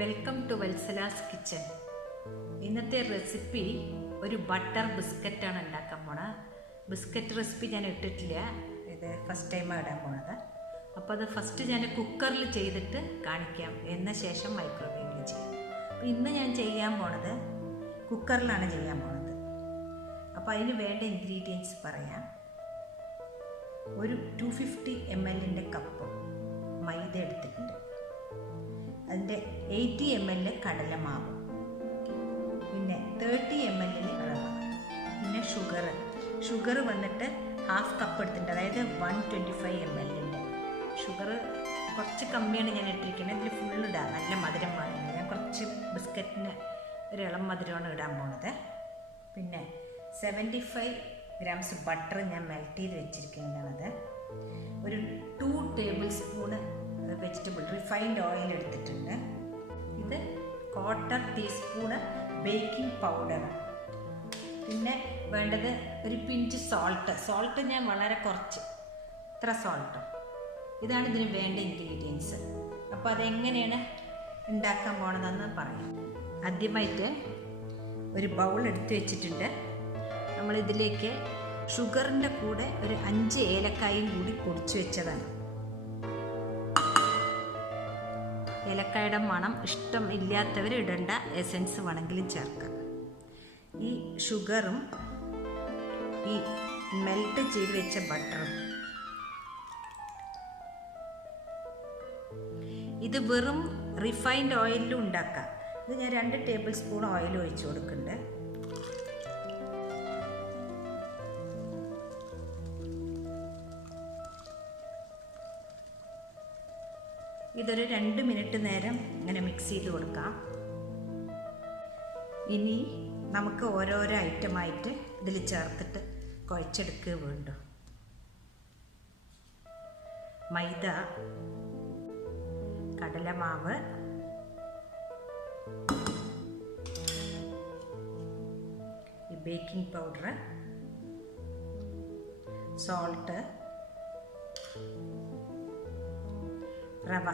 Welcome to Vatsala's kitchen. ഇന്നത്തെ recipe ഒരു butter ബിസ്ക്കറ്റാണ് ഉണ്ടാക്കാൻ പോണത്. ബിസ്ക്കറ്റ് റെസിപ്പി ഞാൻ ഇട്ടിട്ടില്ല, ഇത് ഫസ്റ്റ് ടൈമാണ് ഇടാൻ പോണത്. അപ്പോൾ അത് ഫസ്റ്റ് ഞാൻ കുക്കറിൽ ചെയ്തിട്ട് കാണിക്കാം, എന്ന ശേഷം മൈക്രോവേവിൽ ചെയ്യാം. അപ്പോൾ ഇന്ന് ഞാൻ ചെയ്യാൻ പോണത് കുക്കറിലാണ് ചെയ്യാൻ പോണത്. അപ്പോൾ അതിന് വേണ്ട ഇൻഗ്രീഡിയൻസ് പറയാം. ഒരു 250 ml കപ്പ് മൈദ എടുത്തിട്ടുണ്ട്. അതിൻ്റെ 80 ml കടലമാവ്, പിന്നെ 30 ml റവ, പിന്നെ ഷുഗർ വന്നിട്ട് ഹാഫ് കപ്പ് എടുത്തിട്ടുണ്ട്. അതായത് 125 ml ഷുഗർ കുറച്ച് കമ്മിയാണ് ഞാൻ ഇട്ടിരിക്കുന്നത്. ഇതിൽ ഫുൾ ഇടാം, നല്ല മധുരം വേണം. ഞാൻ കുറച്ച് ബിസ്ക്കറ്റിന് ഒരു ഇളം മധുരമാണ് ഇടാൻ പോണത്. പിന്നെ 75 ഗ്രാംസ് ബട്ടർ ഞാൻ മെൽറ്റ് ചെയ്ത് വെച്ചിരിക്കുന്നതാണത്. ഒരു 2 table spoon vegetable refined oil എടുത്തിട്ടുണ്ട്. ഇത് 1/4 ടീസ്പൂണ് ബേക്കിംഗ് പൗഡർ. പിന്നെ വേണ്ടത് ഒരു പിഞ്ച് സോൾട്ട് ഞാൻ വളരെ കുറച്ച്, ഇത്ര സോൾട്ട്. ഇതാണ് ഇതിന് വേണ്ട ഇൻഗ്രീഡിയൻസ്. അപ്പോൾ അതെങ്ങനെയാണ് ഉണ്ടാക്കാൻ പോണതെന്ന് പറയാം. ആദ്യമായിട്ട് ഒരു ബൗൾ എടുത്ത് വെച്ചിട്ടുണ്ട്. നമ്മളിതിലേക്ക് ഷുഗറിൻ്റെ കൂടെ ഒരു 5 ഏലക്കായും കൂടി പൊടിച്ചു വെച്ചതാണ്. ഏലക്കായുടെ മണം ഇഷ്ടം ഇല്ലാത്തവർ ഇടേണ്ട, എസൻസ് വേണമെങ്കിലും ചേർക്കാം. ഈ ഷുഗറും ഈ മെൽറ്റ് ചെയ്ത് വെച്ച ബട്ടറും, ഇത് വെറും റിഫൈൻഡ് ഓയിലിലും ഉണ്ടാക്കാം. ഇത് ഞാൻ 2 ടേബിൾ സ്പൂൺ ഓയിൽ ഒഴിച്ചു കൊടുക്കുന്നുണ്ട്. ഇതൊരു 2 മിനിറ്റ് നേരം ഇങ്ങനെ മിക്സ് ചെയ്ത് കൊടുക്കാം. ഇനി നമുക്ക് ഓരോരോ ഐറ്റമായിട്ട് ഇതിൽ ചേർത്തിട്ട് കുഴച്ചെടുക്കുക വേണ്ടു. മൈദ, കടലമാവ്, ഈ ബേക്കിംഗ് പൗഡർ, സോൾട്ട്, റവ.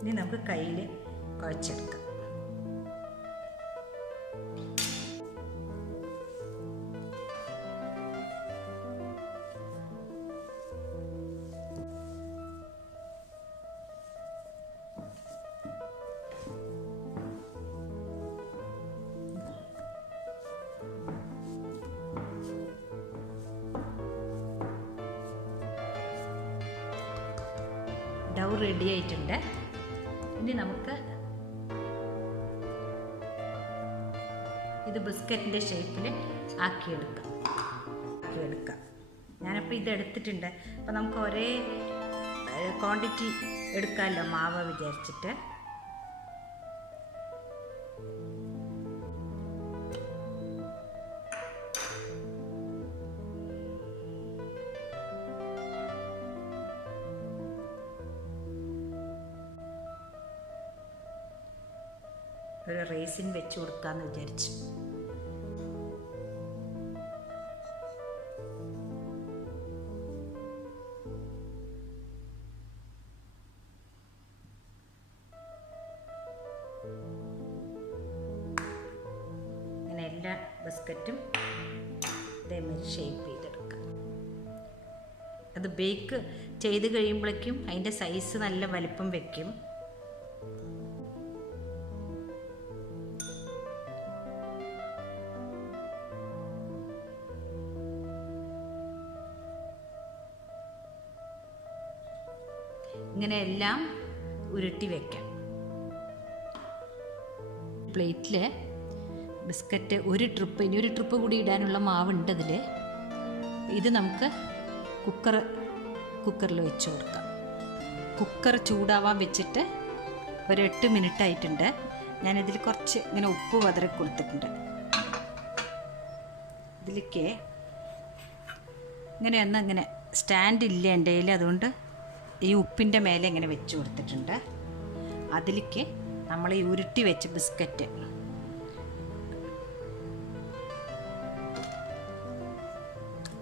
ഇനി നമുക്ക് കയ്യിൽ കുഴച്ചെടുക്കാം. ഡൗ റെഡി ആയിട്ടുണ്ട്. ഇനി നമുക്ക് ഇത് ബിസ്ക്കറ്റിൻ്റെ ഷേപ്പിൽ ആക്കിയെടുക്കാം. ഞാനപ്പോൾ ഇത് എടുത്തിട്ടുണ്ട്. അപ്പോൾ നമുക്ക് ഒരേ ക്വാണ്ടിറ്റി എടുക്കാമല്ലോ മാവ് വിചാരിച്ചിട്ട്. ഒരു റേസിൻ വെച്ച് കൊടുക്കാമെന്ന് വിചാരിച്ചു. അങ്ങനെ എല്ലാ ബിസ്ക്കറ്റും ഇതേമാതിരി ഷേപ്പ് ചെയ്തെടുക്കാം. അത് ബേക്ക് ചെയ്ത് കഴിയുമ്പോഴേക്കും അതിൻ്റെ സൈസ് നല്ല വലിപ്പം വയ്ക്കും. ഇങ്ങനെ എല്ലാം ഉരുട്ടി വയ്ക്കാം. പ്ലേറ്റിൽ ബിസ്ക്കറ്റ് ഒരു ട്രിപ്പ് കൂടി ഇടാനുള്ള മാവുണ്ട് അതിൽ. ഇത് നമുക്ക് കുക്കറിൽ വെച്ച് കൊടുക്കാം. കുക്കർ ചൂടാവാൻ വെച്ചിട്ട് ഒരു 8 മിനിറ്റ് ആയിട്ടുണ്ട്. ഞാനിതിൽ കുറച്ച് ഇങ്ങനെ ഉപ്പ് വതറി കൊടുത്തിട്ടുണ്ട്. ഇതിലേക്ക് ഇങ്ങനെ സ്റ്റാൻഡ് ഇല്ല എൻ്റെ കയ്യിൽ, അതുകൊണ്ട് ഈ ഉപ്പിൻ്റെ മേലെ ഇങ്ങനെ വെച്ച് കൊടുത്തിട്ടുണ്ട്. അതിലേക്ക് നമ്മൾ ഈ ഉരുട്ടി വെച്ച ബിസ്ക്കറ്റ്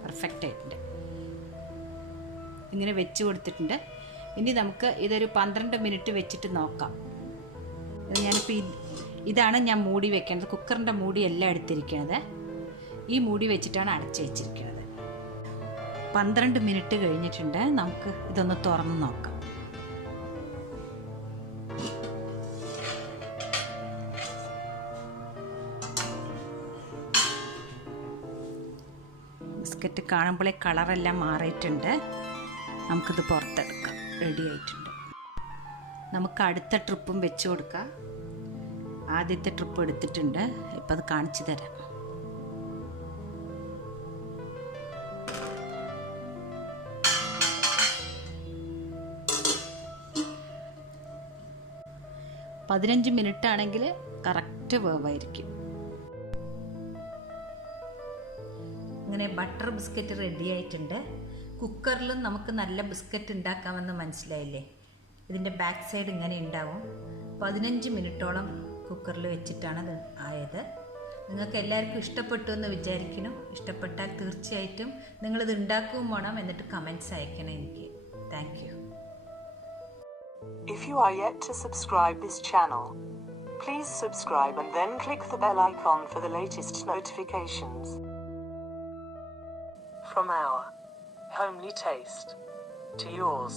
പെർഫെക്റ്റ് ആയിട്ടുണ്ട്. ഇങ്ങനെ വെച്ച് കൊടുത്തിട്ടുണ്ട്. ഇനി നമുക്ക് ഇതൊരു 12 മിനിറ്റ് വെച്ചിട്ട് നോക്കാം. ഞാനിപ്പോൾ ഇതാണ് ഞാൻ മൂടി വെക്കേണ്ടത്. കുക്കറിൻ്റെ മൂടിയല്ല എടുത്തിരിക്കുന്നത്. ഈ മൂടി വെച്ചിട്ടാണ് അടച്ചു വെച്ചിരിക്കുന്നത്. 12 മിനിറ്റ് കഴിഞ്ഞിട്ടുണ്ട്. നമുക്ക് ഇതൊന്ന് തുറന്ന് നോക്കാം. ബിസ്ക്കറ്റ് കാണുമ്പോഴേ കളറെല്ലാം മാറിയിട്ടുണ്ട്. നമുക്കിത് പുറത്തെടുക്കാം. റെഡി ആയിട്ടുണ്ട്. നമുക്ക് അടുത്ത ട്രിപ്പും വെച്ച് കൊടുക്കാം. ആദ്യത്തെ ട്രിപ്പ് എടുത്തിട്ടുണ്ട്. ഇപ്പം അത് കാണിച്ചു തരാം. പതിനഞ്ച് മിനിറ്റ് ആണെങ്കിൽ കറക്റ്റ് വേവായിരിക്കും. ഇങ്ങനെ ബട്ടർ ബിസ്ക്കറ്റ് റെഡി ആയിട്ടുണ്ട്. കുക്കറിലും നമുക്ക് നല്ല ബിസ്ക്കറ്റ് ഉണ്ടാക്കാമെന്ന് മനസ്സിലായില്ലേ? ഇതിൻ്റെ ബാക്ക് സൈഡ് ഇങ്ങനെ ഉണ്ടാവും. 15 മിനിറ്റോളം കുക്കറിൽ വെച്ചിട്ടാണ് ഇത് ആയത്. നിങ്ങൾക്ക് എല്ലാവർക്കും ഇഷ്ടപ്പെട്ടു എന്ന് വിചാരിക്കുന്നു. ഇഷ്ടപ്പെട്ടാൽ തീർച്ചയായിട്ടും നിങ്ങളിത് ഉണ്ടാക്കുകയും വേണം. എന്നിട്ട് കമൻറ്റ്സ് അയക്കണം എനിക്ക്. Thank you. If you are yet to subscribe this channel, please subscribe and then click the bell icon for the latest notifications. From our homely taste to yours.